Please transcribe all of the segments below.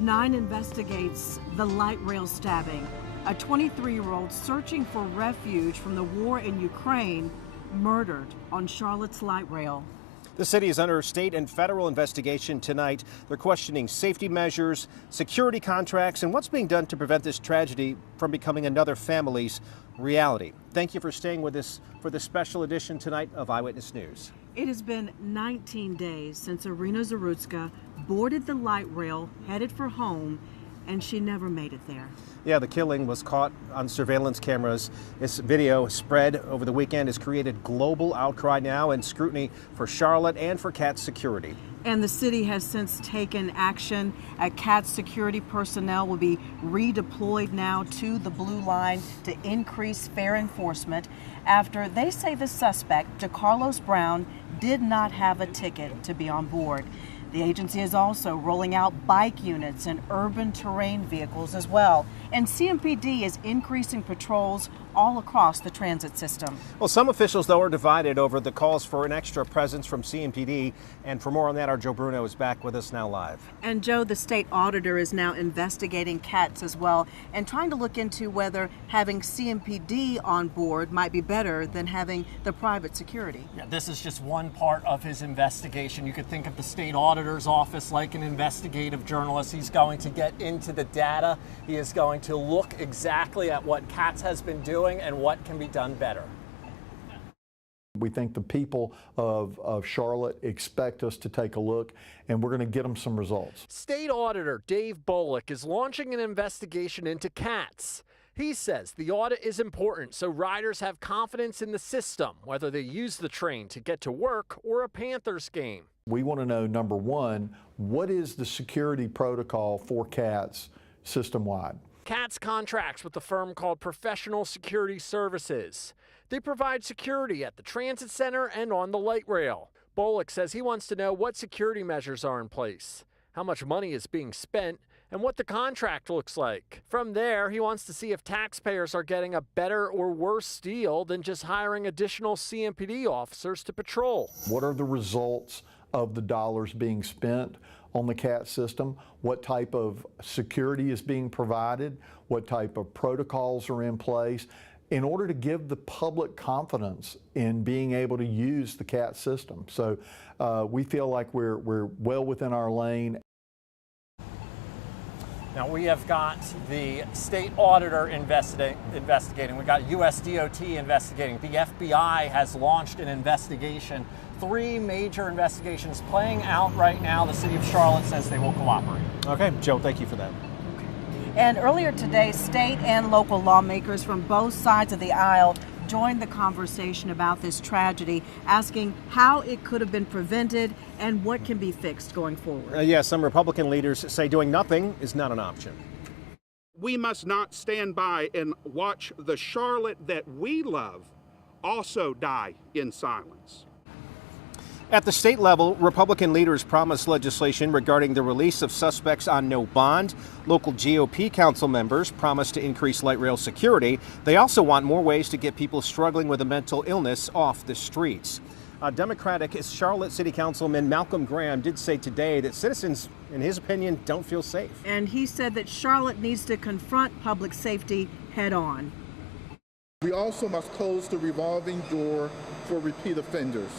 9 investigates the light rail stabbing. A 23-year-old searching for refuge from the war in Ukraine, murdered on Charlotte's light rail. The city is under state and federal investigation tonight. They're questioning safety measures, security contracts, and what's being done to prevent this tragedy from becoming another family's reality. Thank you for staying with us for this special edition tonight of Eyewitness News. It has been 19 days since Iryna Zarutska boarded the light rail headed for home, and she never made it there. Yeah, the killing was caught on surveillance cameras. This video spread over the weekend has created global outcry now and scrutiny for Charlotte and for CAT's security. And the city has since taken action. CAT's security personnel will be redeployed now to the Blue Line to increase fair enforcement after they say the suspect, DeCarlos Brown, did not have a ticket to be on board. The agency is also rolling out bike units and urban terrain vehicles as well. And CMPD is increasing patrols all across the transit system. Well, some officials, though, are divided over the calls for an extra presence from CMPD. And for more on that, our Joe Bruno is back with us now live. And Joe, the state auditor is now investigating CATs as well and trying to look into whether having CMPD on board might be better than having the private security. Yeah, this is just one part of his investigation. You could think of the state auditor's office like an investigative journalist. He's going to get into the data. He is going to look exactly at what CATS has been doing and what can be done better. We think the people of Charlotte expect us to take a look, and we're going to get them some results. State Auditor Dave Bullock is launching an investigation into CATS. He says the audit is important so riders have confidence in the system, whether they use the train to get to work or a Panthers game. We want to know, number one, what is the security protocol for CATS system-wide? CATS contracts with a firm called Professional Security Services. They provide security at the transit center and on the light rail. Bullock says he wants to know what security measures are in place, how much money is being spent, and what the contract looks like. From there, he wants to see if taxpayers are getting a better or worse deal than just hiring additional CMPD officers to patrol. What are the results of the dollars being spent on the CAT system? What type of security is being provided? What type of protocols are in place in order to give the public confidence in being able to use the CAT system? So we feel like we're well within our lane. Now we have got the state auditor investigating. We got USDOT investigating. The FBI has launched an investigation. 3 major investigations playing out right now. The city of Charlotte says they will cooperate. Okay, Joe, thank you for that. And earlier today, state and local lawmakers from both sides of the aisle joined the conversation about this tragedy, asking how it could have been prevented and what can be fixed going forward. Yeah, some Republican leaders say doing nothing is not an option. We must not stand by and watch the Charlotte that we love also die in silence. At the state level, Republican leaders promised legislation regarding the release of suspects on no bond. Local GOP council members promised to increase light rail security. They also want more ways to get people struggling with a mental illness off the streets. Democratic Charlotte City Councilman Malcolm Graham did say today that citizens, in his opinion, don't feel safe. And he said that Charlotte needs to confront public safety head on. We also must close the revolving door for repeat offenders.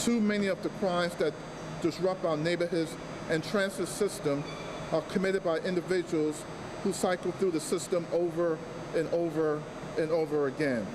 Too many of the crimes that disrupt our neighborhoods and transit system are committed by individuals who cycle through the system over and over and over again.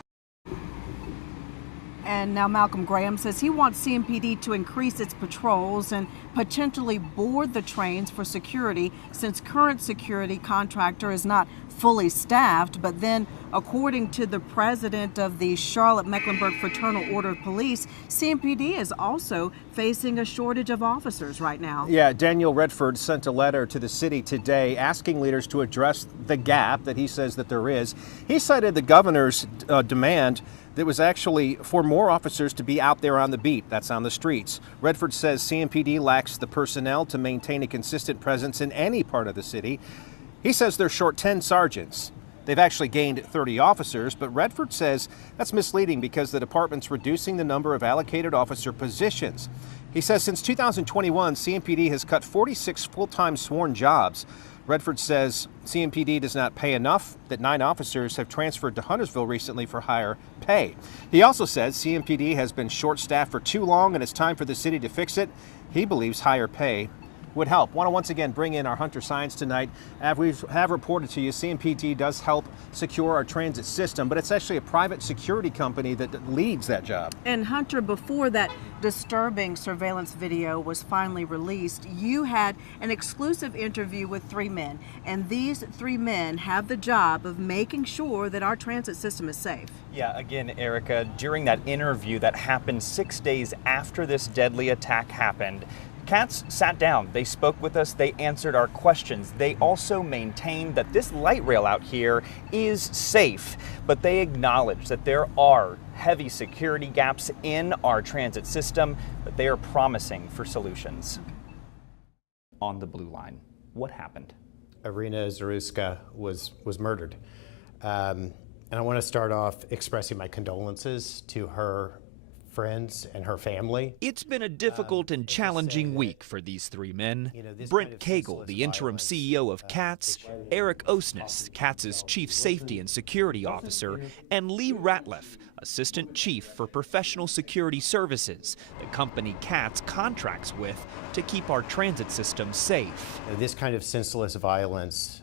And now Malcolm Graham says he wants CMPD to increase its patrols and potentially board the trains for security, since current security contractor is not fully staffed. But then, according to the president of the Charlotte-Mecklenburg Fraternal Order of Police, CMPD is also facing a shortage of officers right now. Yeah, Daniel Redford sent a letter to the city today asking leaders to address the gap that he says that there is. He cited the governor's demand that was actually for more officers to be out there on the beat, that's on the streets. Redford says CMPD lacks the personnel to maintain a consistent presence in any part of the city. He says they're short 10 sergeants. They've actually gained 30 officers, but Redford says that's misleading because the department's reducing the number of allocated officer positions. He says since 2021, CMPD has cut 46 full-time sworn jobs. Redford says CMPD does not pay enough, that 9 officers have transferred to Huntersville recently for higher pay. He also says CMPD has been short-staffed for too long and it's time for the city to fix it. He believes higher pay would help. Want to once again bring in our Hunter Science tonight. As we have reported to you, CMPD does help secure our transit system, but it's actually a private security company that leads that job. And Hunter, before that disturbing surveillance video was finally released, you had an exclusive interview with 3 men, and these 3 men have the job of making sure that our transit system is safe. Yeah, again, Erica, during that interview that happened 6 days after this deadly attack happened, CATS sat down, they spoke with us, they answered our questions. They also maintained that this light rail out here is safe, but they acknowledge that there are heavy security gaps in our transit system, but they are promising for solutions. On the Blue Line, what happened? Iryna Zarutska was murdered. And I want to start off expressing my condolences to her friends and her family. It's been a difficult and challenging week for these 3 men. Brent Cagle, the interim CEO of CATS, Eric Osnes, CATS's Chief Safety and Security Officer, and Lee Ratliff, Assistant Chief for Professional Security Services, the company CATS contracts with to keep our transit system safe. This kind of senseless violence,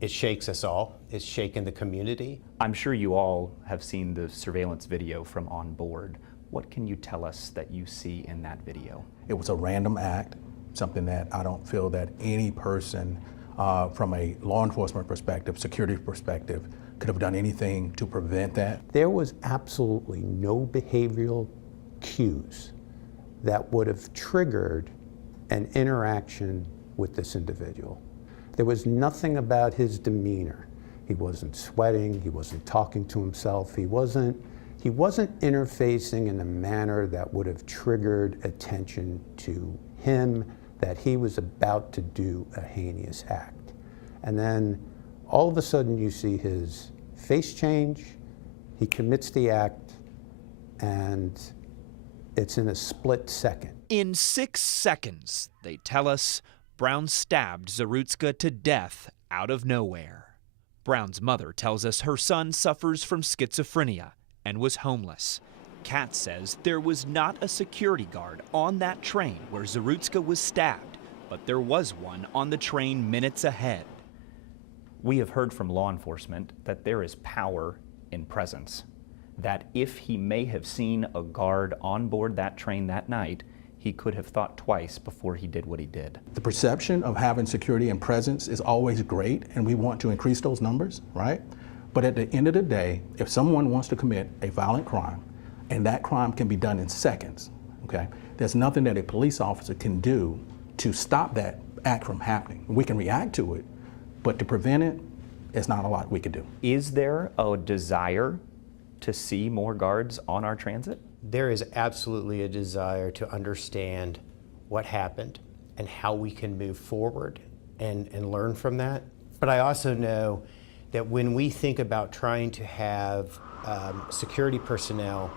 it shakes us all. It's shaken the community. I'm sure you all have seen the surveillance video from on board. What can you tell us that you see in that video? It was a random act, something that I don't feel that any person from a law enforcement perspective, security perspective, could have done anything to prevent that. There was absolutely no behavioral cues that would have triggered an interaction with this individual. There was nothing about his demeanor. He wasn't sweating, he wasn't talking to himself, he wasn't interfacing in a manner that would have triggered attention to him that he was about to do a heinous act. And then all of a sudden you see his face change, he commits the act, and it's in a split second. In 6 seconds, they tell us, Brown stabbed Zarutska to death out of nowhere. Brown's mother tells us her son suffers from schizophrenia and was homeless. CATS says there was not a security guard on that train where Zarutska was stabbed, but there was one on the train minutes ahead. We have heard from law enforcement that there is power in presence, that if he may have seen a guard on board that train that night, he could have thought twice before he did what he did. The perception of having security and presence is always great, and we want to increase those numbers, right? But at the end of the day, if someone wants to commit a violent crime, and that crime can be done in seconds, okay, there's nothing that a police officer can do to stop that act from happening. We can react to it, but to prevent it, it's not a lot we can do. Is there a desire to see more guards on our transit? There is absolutely a desire to understand what happened and how we can move forward and learn from that. But I also know that when we think about trying to have security personnel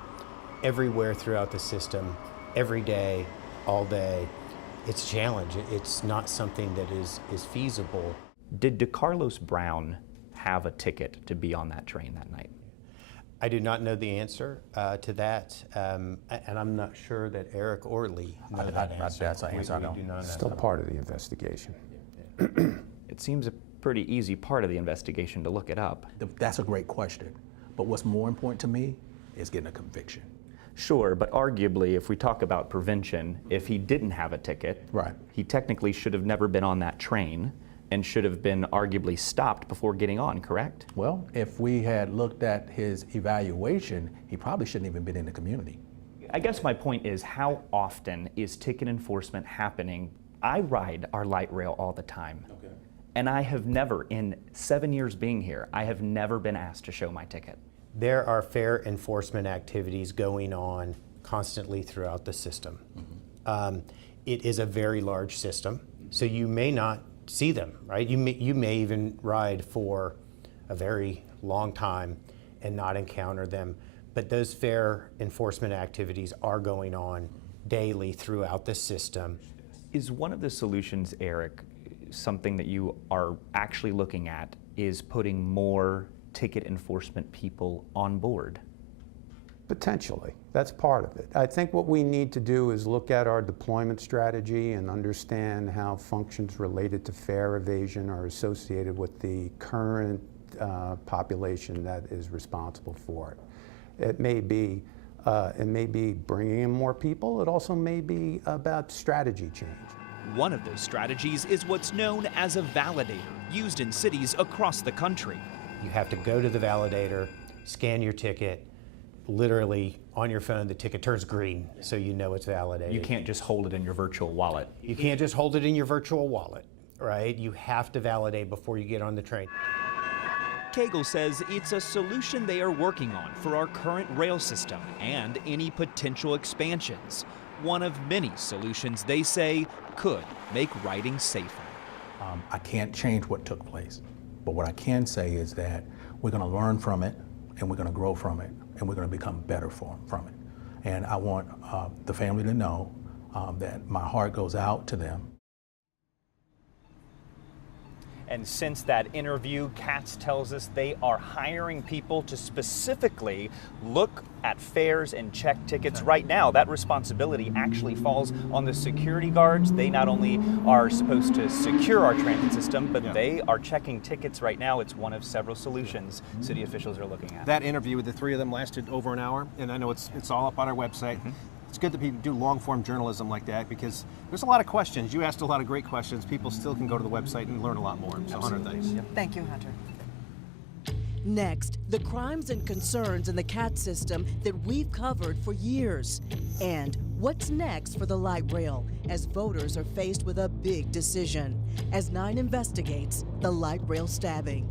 everywhere throughout the system, every day, all day, it's a challenge. It's not something that is feasible. Did DeCarlos Brown have a ticket to be on that train that night? I do not know the answer to that, and I'm not sure that Eric or Lee know that answer. That's an answer I don't. We do not know. Still part of the investigation. It seems a pretty easy part of the investigation to look it up. That's a great question. But what's more important to me is getting a conviction. Sure, but arguably, if we talk about prevention, if he didn't have a ticket, right, he technically should have never been on that train and should have been arguably stopped before getting on, correct? Well, if we had looked at his evaluation, he probably shouldn't even been in the community. I guess my point is, how often is ticket enforcement happening? I ride our light rail all the time. Okay. And I have never, in 7 years being here, I have never been asked to show my ticket. There are fare enforcement activities going on constantly throughout the system. Mm-hmm. It is a very large system, so you may not see them, right? You may even ride for a very long time and not encounter them, but those fare enforcement activities are going on daily throughout the system. Is one of the solutions, Eric, something that you are actually looking at is putting more ticket enforcement people on board? Potentially. That's part of it. I think what we need to do is look at our deployment strategy and understand how functions related to fare evasion are associated with the current population that is responsible for it. It may be bringing in more people. It also may be about strategy change. One of those strategies is what's known as a validator, used in cities across the country. You have to go to the validator, scan your ticket, literally on your phone the ticket turns green so you know it's validated. You can't just hold it in your virtual wallet. You can't just hold it in your virtual wallet, right? You have to validate before you get on the train. Cagle says it's a solution they are working on for our current rail system and any potential expansions. One of many solutions they say could make riding safer. I can't change what took place, but what I can say is that we're going to learn from it, and we're going to grow from it, and we're going to become better from it. And I want the family to know that my heart goes out to them. And since that interview, CATS tells us they are hiring people to specifically look at fares and check tickets. Right now, that responsibility actually falls on the security guards. They not only are supposed to secure our transit system, but they are checking tickets right now. It's one of several solutions city officials are looking at. That interview with the three of them lasted over an hour, and I know it's all up on our website. It's good that people do long-form journalism like that because there's a lot of questions. You asked a lot of great questions. People still can go to the website and learn a lot more. So, Hunter, thanks. Thank you, Hunter. Next, the crimes and concerns in the CAT system that we've covered for years. And what's next for the light rail as voters are faced with a big decision as 9 investigates the light rail stabbing.